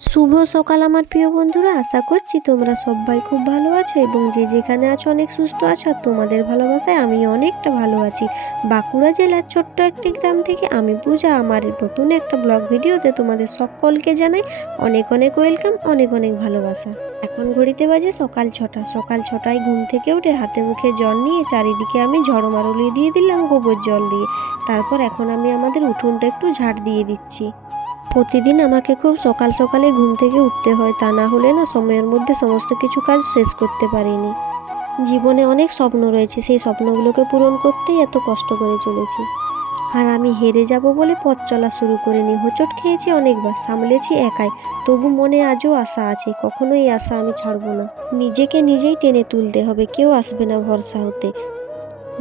শুভ সকাল আমার প্রিয় বন্ধুরা, আশা করছি তোমরা সবাই খুব ভালো আছো এবং যে যেখানে আছো অনেক সুস্থ আছো তোমাদের ভালোবাসায় আমি অনেকটা ভালো আছি। বাঁকুড়া জেলার ছোট্ট একটি গ্রাম থেকে আমি পূজা, আমার নতুন একটা ব্লগ ভিডিওতে তোমাদের সকলকে জানাই অনেক অনেক ওয়েলকাম, অনেক অনেক ভালোবাসা। এখন ঘড়িতে বাজে সকাল ছটা, সকাল ছটায় ঘুম থেকে উঠে হাতে মুখে জল নিয়ে চারিদিকে আমি ঝড় মারুলি দিয়ে দিলাম গোবর জল দিয়ে। তারপর এখন আমি আমাদের উঠোনটা একটু ঝাড় দিয়ে দিচ্ছি। প্রতিদিন আমাকে খুব সকাল সকালে ঘুম থেকে উঠতে হয়, তা না হলে না সময়ের মধ্যে সমস্ত কিছু কাজ শেষ করতে পারিনি। জীবনে অনেক স্বপ্ন রয়েছে, সেই স্বপ্নগুলোকে পূরণ করতেই এত কষ্ট করে চলেছি। আর আমি হেরে যাব বলে পথ চলা শুরু করিনি। হোঁচট খেয়েছি অনেকবার, সামলেছি একাই, তবু মনে আজও আশা আছে কখনো এই আশা আমি ছাড়বো না। নিজেকে নিজেই টেনে তুলতে হবে, কেউ আসবে না ভরসা হতে।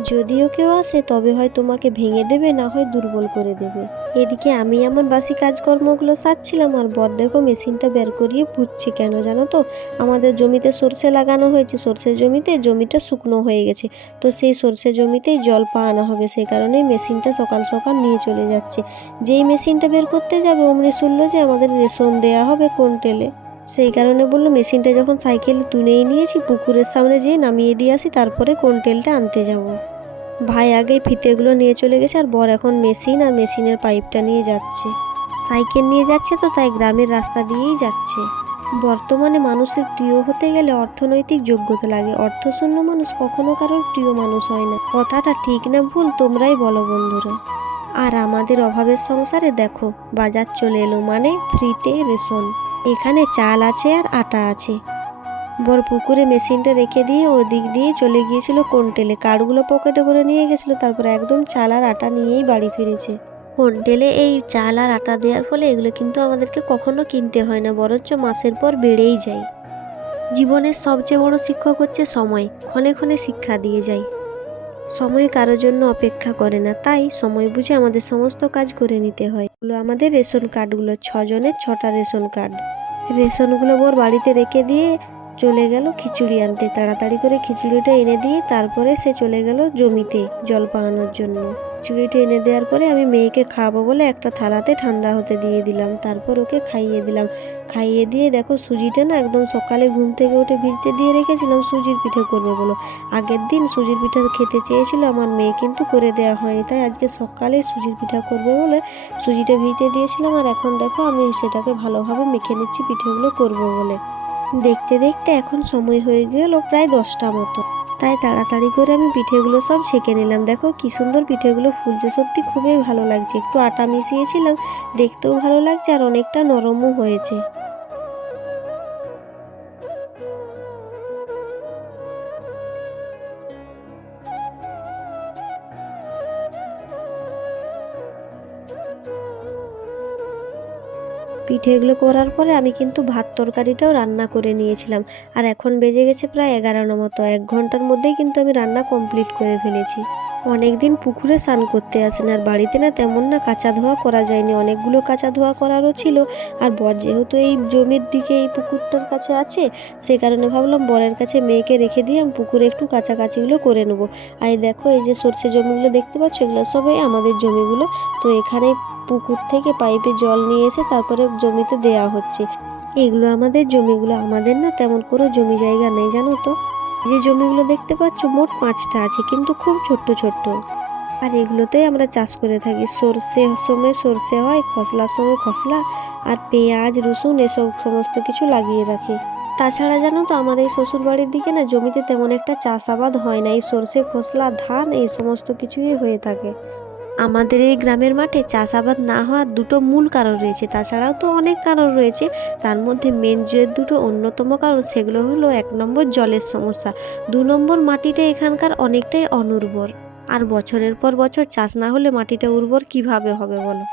যদিও কেউ আসে তবে হয় তোমাকে ভেঙে দেবে, না হয় দুর্বল করে দেবে। এদিকে আমি আমার বাসি কাজকর্মগুলো সারছিলাম আর বর দেখো মেশিনটা বের করিয়ে পুচ্ছে কেন জানো তো? আমাদের জমিতে সর্ষে লাগানো হয়েছে, সর্ষে জমিতে জমিটা শুকনো হয়ে গেছে। তো সেই সর্ষে জমিতেই জল পাওয়ানো হবে সেই কারণেই মেশিনটা সকাল সকাল নিয়ে চলে যাচ্ছে। যেই মেশিনটা বের করতে যাবে, অমনি শুনলো যে আমাদের রেশন দেয়া হবে কোনটেলে সেই কারণে বলল, মেশিনটা যখন সাইকেলে তুলেই নিয়েছি, পুকুরের সামনে যেয়ে নামিয়ে দিয়ে আসি, তারপরে কোনটেলটা আনতে যাব। ভাই আগেই ফিতেগুলো নিয়ে চলে গেছে, আর বর এখন মেশিন, আর মেশিনের পাইপটা নিয়ে যাচ্ছে। সাইকেল নিয়ে যাচ্ছে তো, তাই গ্রামের রাস্তা দিয়েই যাচ্ছে। বর্তমানে মানুষের প্রিয় হতে গেলে অর্থনৈতিক যোগ্যতা লাগে। অর্থশূন্য মানুষ কখনো কারোর প্রিয় মানুষ হয় না। কথাটা ঠিক না ভুল, তোমরাই বলো বন্ধুরা। আর আমাদের অভাবের সংসারে দেখো, বাজার চলে এলো মানে ফ্রিতে রেশন। এখানে চাল আছে আর আটা আছে। বর পুকুরে মেশিনটা রেখে দিয়ে ওদিক দিয়ে চলে গিয়েছিল কোনটেলে। কার্ডগুলো পকেটে করে নিয়ে গেছিল, তারপর একদম চাল আর আটা নিয়েই বাড়ি ফিরেছে। কোনটেলে এই চাল আর আটা দেওয়ার ফলে এগুলো কিন্তু আমাদেরকে কখনো কিনতে হয় না, বরঞ্চ মাসের পর বেড়েই যায়। জীবনের সবচেয়ে বড় শিক্ষক হচ্ছে সময়, ক্ষণে ক্ষণে শিক্ষা দিয়ে যায়। সময় কারোর জন্য অপেক্ষা করে না, তাই সময় বুঝে আমাদের সমস্ত কাজ করে নিতে হয়। আমাদের রেশন কার্ডগুলো, ছজনের ছটা রেশন কার্ড। রেশনগুলো ওর বাড়িতে রেখে দিয়ে চলে গেল খিচুড়ি আনতে। তাড়াতাড়ি করে খিচুড়িটা এনে দিয়ে তারপরে সে চলে গেল জমিতে জল পাওয়ানোর জন্য। খিচুড়িটা এনে দেওয়ার পরে আমি মেয়েকে খাওয়াবো বলে একটা থালাতে ঠান্ডা হতে দিয়ে দিলাম। তারপর ওকে খাইয়ে দিলাম। খাইয়ে দিয়ে দেখো সুজিটা না একদম সকালে ঘুম থেকে উঠে ভিজতে দিয়ে রেখেছিলাম, সুজির পিঠে করবে বলো। আগের দিন সুজির পিঠা খেতে চেয়েছিল, আমার মেয়ে কিন্তু করে দেওয়া হয়নি। তাই আজকে সকালে সুজির পিঠা করবে বলে সুজিটা ভিজতে দিয়েছিলাম আর এখন দেখো আমি সেটাকে ভালোভাবে মেখে নিচ্ছি, পিঠেগুলো করব বলে। দেখতে দেখতে এখন সময় হয়ে গেল প্রায় দশটা মতো। তাই তাড়াতাড়ি করে আমি পিঠেগুলো সব ছেঁকে নিলাম। দেখো কি সুন্দর পিঠেগুলো ফুলছে। সত্যি খুবই ভালো লাগছে। একটু আটা মিশিয়েছিলাম, দেখতেও ভালো লাগছে আর অনেকটা নরমও হয়েছে। পিঠেগুলো করার পরে আমি কিন্তু ভাত তরকারিটাও রান্না করে নিয়েছিলাম। আর এখন বেজে গেছে প্রায় এগারোর মতো, এক ঘণ্টার মধ্যেই কিন্তু আমি রান্না কমপ্লিট করে ফেলেছি। অনেক দিন পুকুরে স্নান করতে আসেন আর বাড়িতে না তেমন না কাঁচা ধোয়া করা যায়নি। অনেকগুলো কাঁচা ধোয়া করারও ছিল, আর বর যেহেতু এই জমির দিকে এই পুকুরটার কাছে আছে সেই কারণে ভাবলাম বরের কাছে মেয়েকে রেখে দিয়ে আমি পুকুরে একটু কাছাকাছিগুলো করে নেব। আর দেখো, এই যে সর্ষে জমিগুলো দেখতে পাচ্ছ, এগুলো সবাই আমাদের জমিগুলো। তো এখানে পুকুর থেকে পাইপে জল নিয়ে এসে তারপরে জমিতে দেয়া হচ্ছে। এগুলো আমাদের জমিগুলো, আমাদের না তেমন কোনো জমি জায়গা নেই, জানো তো? যে জমিগুলো দেখতে পাচ্ছ, মোট পাঁচটা আছে, কিন্তু খুব ছোট্ট ছোট্ট। আর এগুলোতেই আমরা চাষ করে থাকি। সর্ষে সময় সর্ষে হয় খসলার সময় খসলা, আর পেঁয়াজ, রসুন এসব সমস্ত কিছু লাগিয়ে রাখি। তাছাড়া জানো তো, আমার এই শ্বশুর বাড়ির দিকে না জমিতে তেমন একটা চাষাবাদ হয় না। এই সর্ষে, খসলা, ধান, এই সমস্ত কিছুই হয়ে থাকে। আমাদের এই গ্রামের মাঠে চাষাবাদ না হওয়ার দুটো মূল কারণ রয়েছে। তাছাড়াও তো অনেক কারণ রয়েছে। তার মধ্যে মেন যে দুটো অন্যতম কারণ, সেগুলো হলো এক নম্বর জলের সমস্যা। দু নম্বর মাটিটা এখানকার অনেকটাই অনুর্বর। আর বছরের পর বছর চাষ না হলে মাটিটা উর্বর কীভাবে হবে বলো?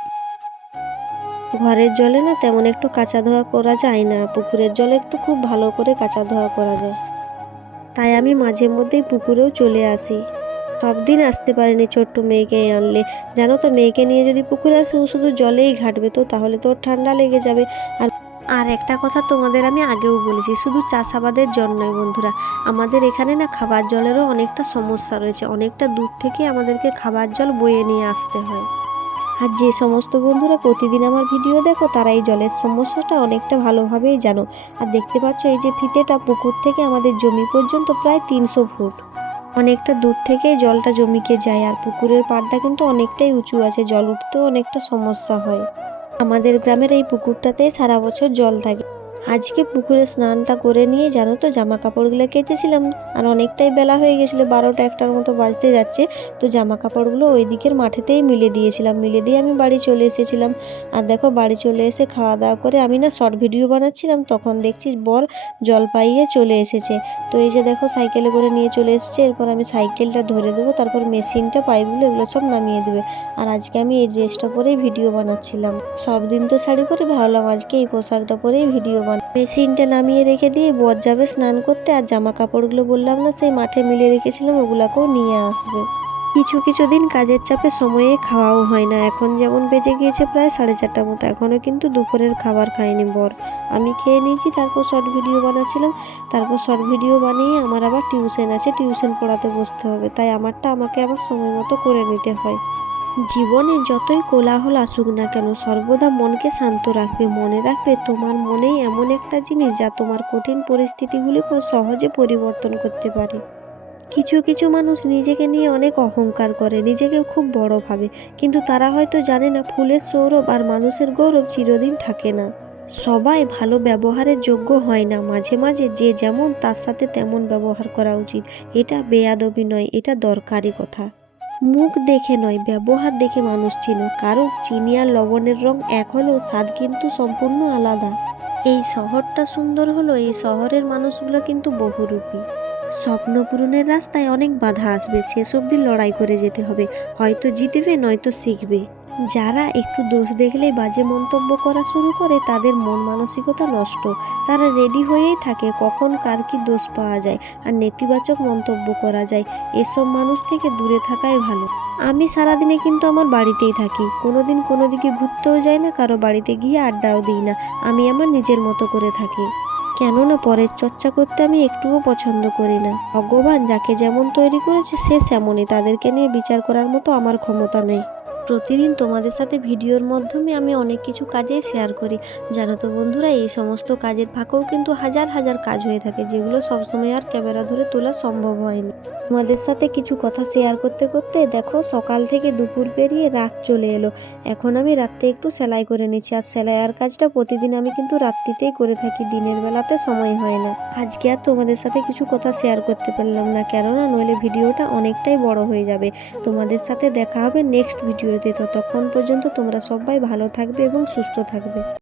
ঘরের জলে না তেমন একটু কাঁচা ধোয়া করা যায় না। পুকুরের জলে একটু খুব ভালো করে কাঁচা ধোয়া করা যায়। তাই আমি মাঝে মধ্যেই পুকুরেও চলে আসি। দিন আসতে পারেনি ছোট্ট মেয়েকে আনলে। জানো তো, মেয়েকে নিয়ে যদি পুকুরে আসে, ও শুধু জলেই ঘাটবে তো, তাহলে তো ঠান্ডা লেগে যাবে। আর আর একটা কথা তোমাদের আমি আগেও বলেছি, শুধু চাষাবাদের জন্যই বন্ধুরা, আমাদের এখানে না খাবার জলেরও অনেকটা সমস্যা রয়েছে, অনেকটা দূর থেকে আমাদেরকে খাবার জল বয়ে নিয়ে আসতে হয়। আর যে সমস্ত বন্ধুরা প্রতিদিন আমার ভিডিও দেখো, তারা এই জলের সমস্যাটা অনেকটা ভালোভাবেই জানো। আর দেখতে পাচ্ছ, এই যে ফিতেটা পুকুর থেকে আমাদের জমি পর্যন্ত প্রায় তিনশো ফুট। অনেকটা দূর থেকে জলটা জমিকে যায় আর পুকুরের পাড়টা কিন্তু অনেকটাই উঁচু আছে, জল উঠতেও অনেকটা সমস্যা হয়। আমাদের গ্রামের এই পুকুরটাতে সারা বছর জল থাকে। আজকে পুকুরে স্নানটা করে নিয়ে, জানো তো জামা কাপড়গুলো কেচেছিলাম। আর অনেকটাই বেলা হয়ে গেছিল, বারোটা একটার মতো বাজতে যাচ্ছে। তো জামা কাপড়গুলো ওই দিকের মাঠেতেই মিলে দিয়েছিলাম, মিলে দিয়ে আমি বাড়ি চলে এসেছিলাম। আর দেখো, বাড়ি চলে এসে খাওয়া দাওয়া করে আমি না শর্ট ভিডিও বানাচ্ছিলাম, তখন দেখছি বর জল পাইয়ে চলে এসেছে। তো এই যে দেখো, সাইকেলে করে নিয়ে চলে এসেছে, এরপর আমি সাইকেলটা ধরে দেবো, তারপর মেশিনটা, পাইপগুলো, এগুলো সব নামিয়ে দেবে। আর আজকে আমি এই ড্রেসটা পরেই ভিডিও বানাচ্ছিলাম। সব দিন তো শাড়ি পরে ভাবলাম, আজকে এই পোশাকটা পরেই ভিডিও বান মেশিনটা নামিয়ে রেখে দিয়ে বর যাবে স্নান করতে আর জামা কাপড়গুলো বললাম না, সেই মাঠে মিলে রেখেছিলাম, ওগুলাকেও নিয়ে আসবে। কিছু কিছু দিন কাজের চাপে সময়ে খাওয়াও হয় না, এখন যেমন বেজে গিয়েছে প্রায় সাড়ে চারটার মতো, এখনও কিন্তু দুপুরের খাবার খায়নি বর। আমি খেয়ে নিয়েছি, তারপর শর্ট ভিডিও বানাচ্ছিলাম, তারপর শর্ট ভিডিও বানিয়ে আমার আবার টিউশন আছে, টিউশন পড়াতে বসতে হবে, তাই আমারটা আমাকে আবার সময় মতো করে নিতে হয়। জীবনে যতই কোলাহল আসুক না কেন, সর্বদা মনকে শান্ত রাখবে, মনে রাখবে তোমার মনেই এমন একটা জিনিস যা তোমার কঠিন পরিস্থিতিগুলিকে সহজে পরিবর্তন করতে পারে। কিছু কিছু মানুষ নিজেকে নিয়ে অনেক অহংকার করে নিজেকে খুব বড় ভাবে। কিন্তু তারা হয়তো জানে না, ফুলের সৌরভ আর মানুষের গৌরব চিরদিন থাকে না। সবাই ভালো ব্যবহারের যোগ্য হয় না, মাঝে মাঝে যে যেমন তার সাথে তেমন ব্যবহার করা উচিত। এটা বেয়াদবি নয়, এটা দরকারি কথা। মুখ দেখে নয়, ব্যবহার দেখে মানুষ ছিল কারণ চিনি আর লবণের রং এক হলেও স্বাদ কিন্তু সম্পূর্ণ আলাদা। এই শহরটা সুন্দর হলো এই শহরের মানুষগুলো কিন্তু বহুরূপী। স্বপ্ন পূরণের রাস্তায় অনেক বাধা আসবে, শেষ অবধি লড়াই করে যেতে হবে। হয়তো জিতবে, নয়তো শিখবে। যারা একটু দোষ দেখলেই বাজে মন্তব্য করা শুরু করে, তাদের মন মানসিকতা নষ্ট। তারা রেডি হয়েই থাকে, কখন কার কি দোষ পাওয়া যায় আর নেতিবাচক মন্তব্য করা যায়। এসব মানুষ থেকে দূরে থাকাই ভালো। আমি সারাদিনে কিন্তু আমার বাড়িতেই থাকি। কোনো দিন কোনো দিকে ঘুরতেও যাই না, কারও বাড়িতে গিয়ে আড্ডাও দিই না। আমি আমার নিজের মতো করে থাকি। কেননা পরের চর্চা করতে আমি একটুও পছন্দ করি না। ভগবান যাকে যেমন তৈরি করেছে, সে সেমনই। তাদেরকে নিয়ে বিচার করার মতো আমার ক্ষমতা নেই। প্রতিদিন তোমাদের সাথে ভিডিওর মাধ্যমে আমি অনেক কিছু কাজেই শেয়ার করি। জানো তো বন্ধুরা, এই সমস্ত কাজের ফাঁকেও কিন্তু হাজার হাজার কাজ হয়ে থাকে, যেগুলো সবসময় আর ক্যামেরা ধরে তোলা সম্ভব হয়নি। তোমাদের সাথে কিছু কথা শেয়ার করতে করতে দেখো, সকাল থেকে দুপুর পেরিয়ে রাত চলে এলো। এখন আমি রাত্রে একটু সেলাই করে নিচ্ছি, আর সেলাইয়ের কাজটা প্রতিদিন আমি কিন্তু রাত্রিতেই করে থাকি, দিনের বেলাতে সময় হয় না। আজকে আর তোমাদের সাথে কিছু কথা শেয়ার করতে পারলাম না, কেননা নইলে ভিডিওটা অনেকটাই বড় হয়ে যাবে। তোমাদের সাথে দেখা হবে নেক্সট ভিডিওতে ততক্ষণ পর্যন্ত তোমরা সবাই ভালো থাকবে এবং সুস্থ থাকবে।